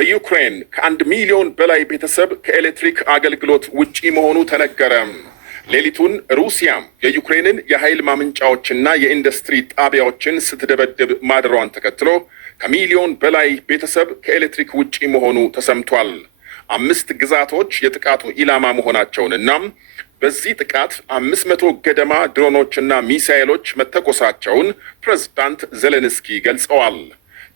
በዩክሬን ከ1 ሚሊዮን በላይ ቤተሰብ ከኤሌክትሪክ አገልግሎት ውጪ መሆኑ ተነገረ። ሌሊቱን ሩሲያ የዩክሬንን የኃይል ማመንጫዎችና የኢንዱስትሪ ጣቢያዎችን ስትደበድብ ማድሯን ተከትሎ ከሚሊዮን በላይ ቤተሰብ ከኤሌክትሪክ ውጪ መሆኑ ተሰምቷል። 5 ግዛቶች የጥቃቱ ኢላማ መሆናቸውንና በዚህ ጥቃት 500 ገደማ ድሮኖችና ሚሳኤሎች መተኮሳቸውን ፕሬዝዳንት ዜሌንስኪ ገልጸዋል።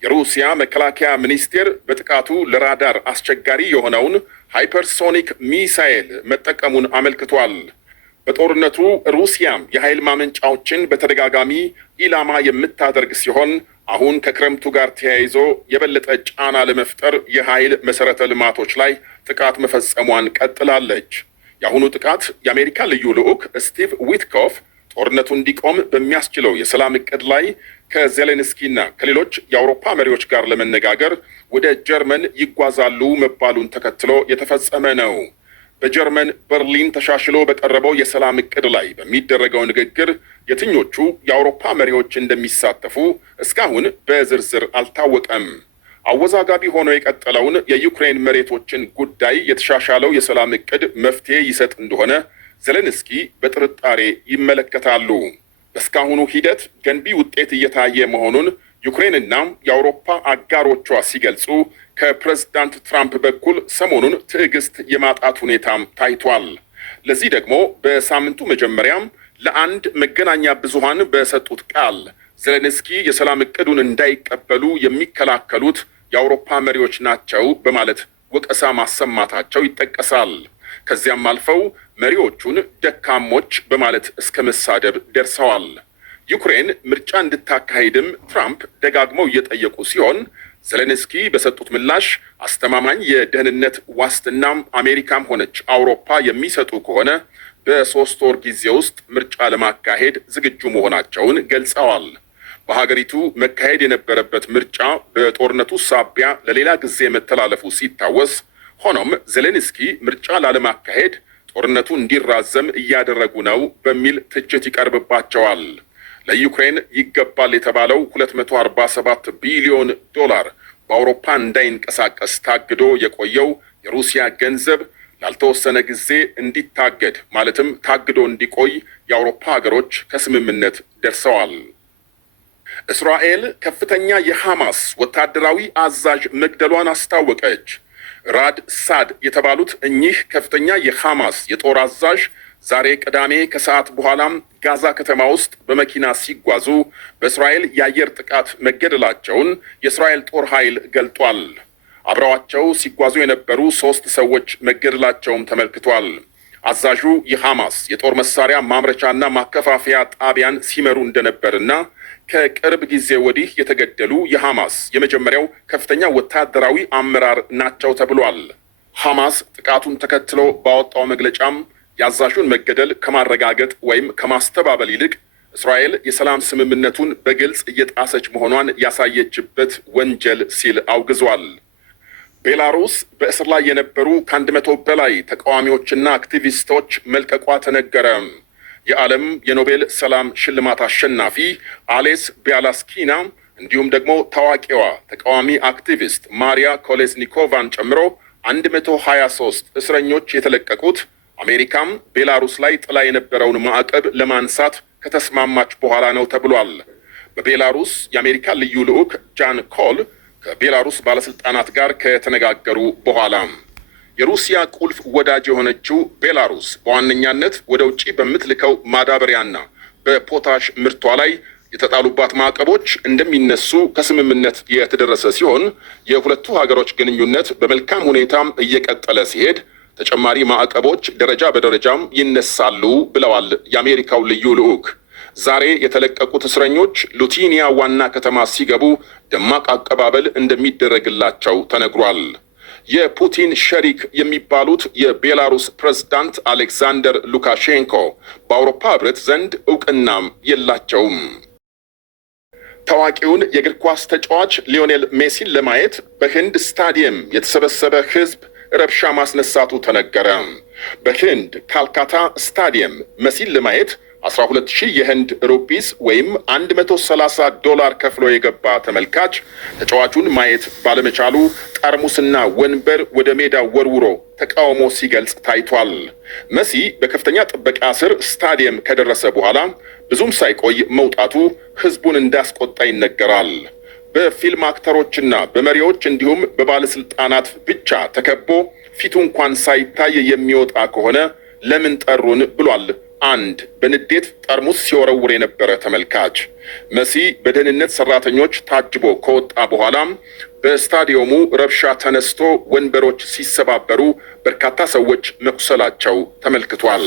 የሩሲያ መከላከያ ሚኒስቴር በጥቃቱ ለራዳር አስቸጋሪ የሆነውን ሃይፐርሶኒክ ሚሳኤል መጠቀሙን አመልክቷል። በጦርነቱ ሩሲያም የኃይል ማመንጫዎችን በተደጋጋሚ ኢላማ የምታደርግ ሲሆን አሁን ከክረምቱ ጋር ተያይዞ የበለጠ ጫና ለመፍጠር የኃይል መሰረተ ልማቶች ላይ ጥቃት መፈጸሟን ቀጥላለች። የአሁኑ ጥቃት የአሜሪካ ልዩ ልዑክ ስቲቭ ዊትኮፍ ጦርነቱ እንዲቆም በሚያስችለው የሰላም እቅድ ላይ ከዜሌንስኪና ከሌሎች የአውሮፓ መሪዎች ጋር ለመነጋገር ወደ ጀርመን ይጓዛሉ መባሉን ተከትሎ የተፈጸመ ነው። በጀርመን በርሊን ተሻሽሎ በቀረበው የሰላም እቅድ ላይ በሚደረገው ንግግር የትኞቹ የአውሮፓ መሪዎች እንደሚሳተፉ እስካሁን በዝርዝር አልታወቀም። አወዛጋቢ ሆኖ የቀጠለውን የዩክሬን መሬቶችን ጉዳይ የተሻሻለው የሰላም እቅድ መፍትሄ ይሰጥ እንደሆነ ዜሌንስኪ በጥርጣሬ ይመለከታሉ። በእስካሁኑ ሂደት ገንቢ ውጤት እየታየ መሆኑን ዩክሬንና የአውሮፓ አጋሮቿ ሲገልጹ ከፕሬዝዳንት ትራምፕ በኩል ሰሞኑን ትዕግስት የማጣት ሁኔታም ታይቷል። ለዚህ ደግሞ በሳምንቱ መጀመሪያም ለአንድ መገናኛ ብዙሃን በሰጡት ቃል ዜሌንስኪ የሰላም እቅዱን እንዳይቀበሉ የሚከላከሉት የአውሮፓ መሪዎች ናቸው በማለት ወቀሳ ማሰማታቸው ይጠቀሳል። ከዚያም አልፈው መሪዎቹን ደካሞች በማለት እስከ መሳደብ ደርሰዋል። ዩክሬን ምርጫ እንድታካሂድም ትራምፕ ደጋግመው እየጠየቁ ሲሆን ዜሌንስኪ በሰጡት ምላሽ አስተማማኝ የደህንነት ዋስትናም አሜሪካም ሆነች አውሮፓ የሚሰጡ ከሆነ በ3 ወር ጊዜ ውስጥ ምርጫ ለማካሄድ ዝግጁ መሆናቸውን ገልጸዋል። በሀገሪቱ መካሄድ የነበረበት ምርጫ በጦርነቱ ሳቢያ ለሌላ ጊዜ መተላለፉ ሲታወስ፣ ሆኖም ዜሌንስኪ ምርጫ ላለማካሄድ ጦርነቱ እንዲራዘም እያደረጉ ነው በሚል ትችት ይቀርብባቸዋል። ለዩክሬን ይገባል የተባለው 247 ቢሊዮን ዶላር በአውሮፓ እንዳይንቀሳቀስ ታግዶ የቆየው የሩሲያ ገንዘብ ላልተወሰነ ጊዜ እንዲታገድ ማለትም ታግዶ እንዲቆይ የአውሮፓ ሀገሮች ከስምምነት ደርሰዋል። እስራኤል ከፍተኛ የሐማስ ወታደራዊ አዛዥ መግደሏን አስታወቀች። ራድ ሳድ የተባሉት እኚህ ከፍተኛ የሐማስ የጦር አዛዥ ዛሬ ቅዳሜ ከሰዓት በኋላም ጋዛ ከተማ ውስጥ በመኪና ሲጓዙ በእስራኤል የአየር ጥቃት መገደላቸውን የእስራኤል ጦር ኃይል ገልጧል። አብረዋቸው ሲጓዙ የነበሩ 3 ሰዎች መገደላቸውም ተመልክቷል። አዛዡ የሐማስ የጦር መሳሪያ ማምረቻና ማከፋፈያ ጣቢያን ሲመሩ እንደነበርና ከቅርብ ጊዜ ወዲህ የተገደሉ የሐማስ የመጀመሪያው ከፍተኛ ወታደራዊ አመራር ናቸው ተብሏል። ሐማስ ጥቃቱን ተከትሎ ባወጣው መግለጫም የአዛዡን መገደል ከማረጋገጥ ወይም ከማስተባበል ይልቅ እስራኤል የሰላም ስምምነቱን በግልጽ እየጣሰች መሆኗን ያሳየችበት ወንጀል ሲል አውግዟል። ቤላሩስ በእስር ላይ የነበሩ ከ100 በላይ ተቃዋሚዎችና አክቲቪስቶች መልቀቋ ተነገረ። የዓለም የኖቤል ሰላም ሽልማት አሸናፊ አሌስ ቢያላስኪና እንዲሁም ደግሞ ታዋቂዋ ተቃዋሚ አክቲቪስት ማሪያ ኮሌዝኒኮቫን ጨምሮ 123 እስረኞች የተለቀቁት አሜሪካም ቤላሩስ ላይ ጥላ የነበረውን ማዕቀብ ለማንሳት ከተስማማች በኋላ ነው ተብሏል። በቤላሩስ የአሜሪካ ልዩ ልዑክ ጃን ኮል ከቤላሩስ ባለስልጣናት ጋር ከተነጋገሩ በኋላ የሩሲያ ቁልፍ ወዳጅ የሆነችው ቤላሩስ በዋነኛነት ወደ ውጪ በምትልከው ማዳበሪያና በፖታሽ ምርቷ ላይ የተጣሉባት ማዕቀቦች እንደሚነሱ ከስምምነት የተደረሰ ሲሆን የሁለቱ ሀገሮች ግንኙነት በመልካም ሁኔታም እየቀጠለ ሲሄድ ተጨማሪ ማዕቀቦች ደረጃ በደረጃም ይነሳሉ ብለዋል የአሜሪካው ልዩ ልዑክ። ዛሬ የተለቀቁት እስረኞች ሉቲኒያ ዋና ከተማ ሲገቡ ደማቅ አቀባበል እንደሚደረግላቸው ተነግሯል። የፑቲን ሸሪክ የሚባሉት የቤላሩስ ፕሬዝዳንት አሌክሳንደር ሉካሼንኮ በአውሮፓ ህብረት ዘንድ እውቅናም የላቸውም። ታዋቂውን የእግር ኳስ ተጫዋች ሊዮኔል ሜሲን ለማየት በህንድ ስታዲየም የተሰበሰበ ህዝብ ረብሻ ማስነሳቱ ተነገረ። በህንድ ካልካታ ስታዲየም መሲን ለማየት 12,000 የህንድ ሩፒስ ወይም $130 ከፍሎ የገባ ተመልካች ተጫዋቹን ማየት ባለመቻሉ ጠርሙስና ወንበር ወደ ሜዳ ወርውሮ ተቃውሞ ሲገልጽ ታይቷል። መሲ በከፍተኛ ጥበቃ ስር ስታዲየም ከደረሰ በኋላ ብዙም ሳይቆይ መውጣቱ ህዝቡን እንዳስቆጣ ይነገራል። በፊልም አክተሮችና በመሪዎች እንዲሁም በባለስልጣናት ብቻ ተከቦ ፊቱ እንኳን ሳይታይ የሚወጣ ከሆነ ለምን ጠሩን ብሏል አንድ በንዴት ጠርሙስ ሲወረውር የነበረ ተመልካች። መሲ በደህንነት ሰራተኞች ታጅቦ ከወጣ በኋላም በስታዲየሙ ረብሻ ተነስቶ ወንበሮች ሲሰባበሩ በርካታ ሰዎች መቁሰላቸው ተመልክቷል።